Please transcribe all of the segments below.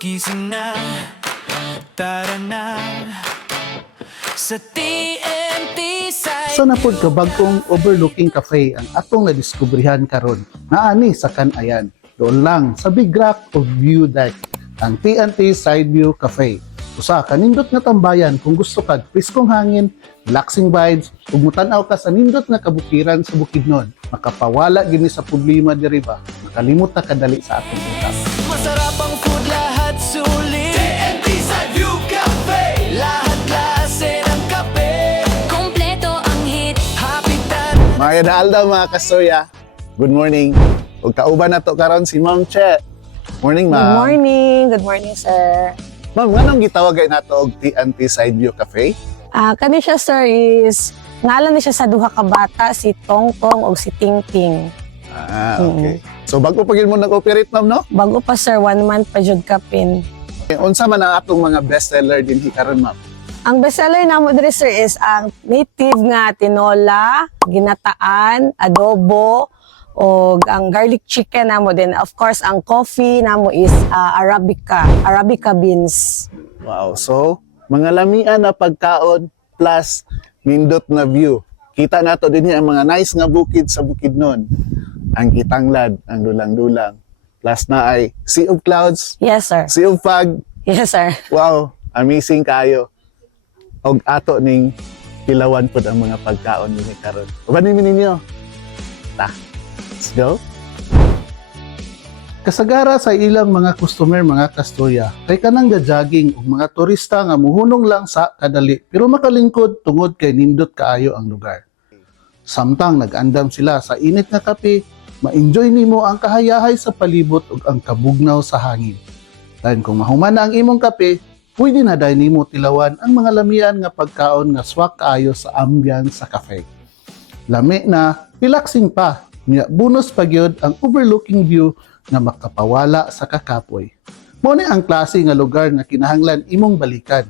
Gising na, tara na sa TNT side. Sa napod ka bagong overlooking cafe ang atong nadiskubrihan karon. Naani sa Canayan. Doon lang sa Big Rock of View Deck, ang TNT Sideview Cafe. Usa ka nindot nga tambayan kung gusto kag piskong hangin, relaxing vibes, ug mutanaw ka sa nindot nga kabukiran sa Bukidnon. Makapawala gini sa problema diri ba? Makalimot ta kadali sa atong utak. Masarap ang food, lahat sulit. TNT Sideview Cafe, lahat klase ng kape. Kompleto ang hit. Hapitan. Mga daalda mga kasoya, good morning. Ug kauban nato karon si Ma'am Che. Morning, Good Ma'am. morning. Good morning, sir. Ma'am, nganong gitawag nato og TNT Sideview Cafe? Kani siya, sir, is ngalan ni siya sa duha ka bata, si Tongtong o si Tingting. Okay. So bago pa gyud mo nag-operate, Ma'am, no? Bago pa, sir, 1 month pa jud kapin. Unsa man ang atong mga bestseller dinhi karon, Ma'am? Ang bestseller namo diri, sir, is ang native nga tinola, ginataan, adobo, o ang garlic chicken namo. Then, of course, ang coffee namo is Arabica beans. Wow. So, mga lamian na pagkaon plus nindot na view. Kita nato dinhi ang mga nice nga bukid sa Bukidnon. Ang Kitanglad, ang Dulang-Dulang. Plus na ay Sea of Clouds, Yes, sir. Sea of Fog. Yes, sir. Wow, amazing kayo. Og ato ning pilawan pod ang mga pagkaon dinhi karon. Uban ninyo. Let's go. Kasagara sa ilang mga customer, mga kasturya, kay kanang jogging ug mga turista nga muhunong lang sa kadali pero makalingkod tungod kay nindot kaayo ang lugar. Samtang nag-andam sila sa init nga kape, ma-enjoy nimo ang kahayahay sa palibot ug ang kabugnaw sa hangin. Dahil kung mahuman na ang imong kape, pwede na dahil nimo tilawan ang mga lamian nga pagkaon nga swak kaayo sa ambiance sa cafe. Lami na, relaxing pa, nya bonus pa gyud ang overlooking view nga makapawala sa kakapoy. Mao ni ang klase nga lugar nga kinahanglan imong balikan.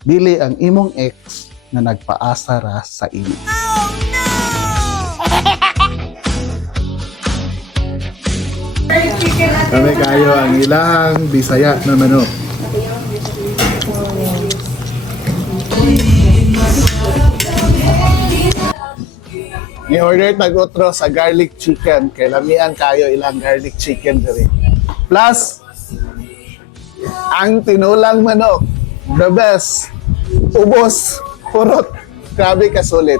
Dili ang imong ex nga nagpaasa ra sa imo. Kami kayo ang ilang Bisaya na manok. Ni-order tag-otro sa garlic chicken. Kay lamian kayo ilang garlic chicken diri. Plus, ang tinulang manok. The best. Ubos. Purot. Grabe kasulit.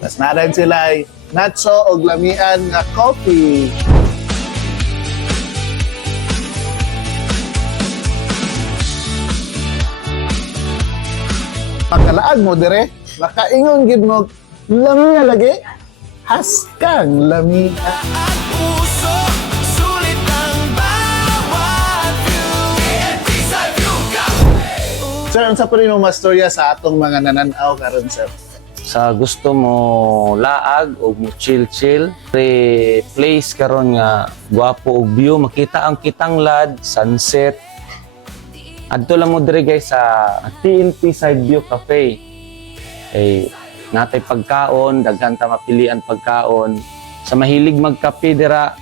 Tapos naran sila ay nacho o lamian nga coffee. Pagkalaag mo dire, makaingon gid mo lami nga lagi. Haskang lami. At puso, sulit ang bawat view. TNT Sideview Cafe. Sir, unsa pa rin mo mastorya sa atong mga nananaw karon, sir? Sa gusto mo laag o mo chill place karon nga gwapo og view, makita ang Kitanglad, sunset. Adto lang mo diri guys sa TNT Sideview Cafe. Natay pagkaon, daghan ta mapilian pagkaon. Sa mahilig magkape dira,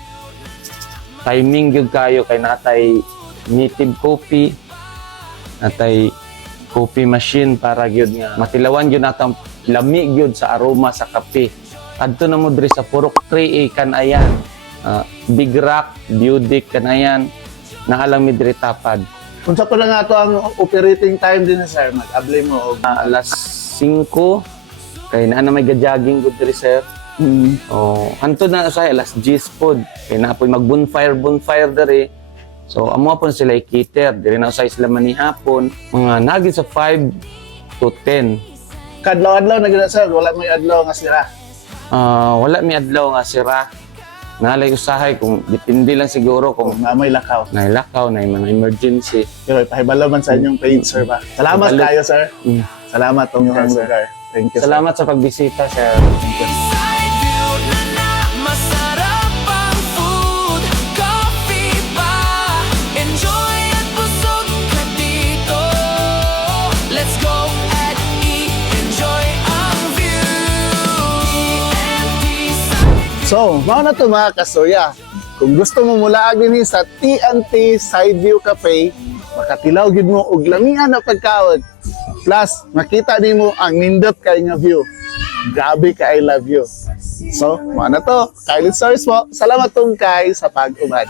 timing gyud kayo kay natay native coffee, natay coffee machine para gyud nga matilawan gyud natang lami gyud sa aroma sa kape. Adto na mo diri sa Purok 3A Canayan, Big Rock View Deck Canayan, naalami diri tapad. Unsa pa lang ato ang operating time din, sir? Mag-abli mo og Alas 5 kay naa na may jogging gud diri sir. Hantod na sa alas 10 pod kay naapoy mag-bonfire diri. So amo pon sila ikiter diri na usay sila manihapon mga nagit sa 5 to 10. kadlaw-adlaw na gid, sir. Wala may adlaw nga sira. Wala mi adlaw nga sira. Nalay usahay kung depende lang siguro kung Kung may lakaw. nailakaw na mga emergency. Pero ipahibalo man sa inyong page, sir ba? Salamat Ibalo. kayo, sir. Mm. Salamat tong inyong lugar. Thank you, sir. Salamat sa pagbisita sir. Sideview na masarap ang food, coffee pa. Enjoy at busog ka dito. Let's go at i-enjoy ang view. TNT Sideview. So, mao na to mga kasoya. Kung gusto mo mulaag din sa TNT Sideview Cafe, makatilaw gid mo og lamian na pagkaon. Plus, makita nimo ang nindot kay nga view. Grabe ka, I love you. So, mo na to. Kylie Stars po. Salamat tong kay sa pag-ubad.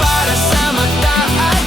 Para sa mata at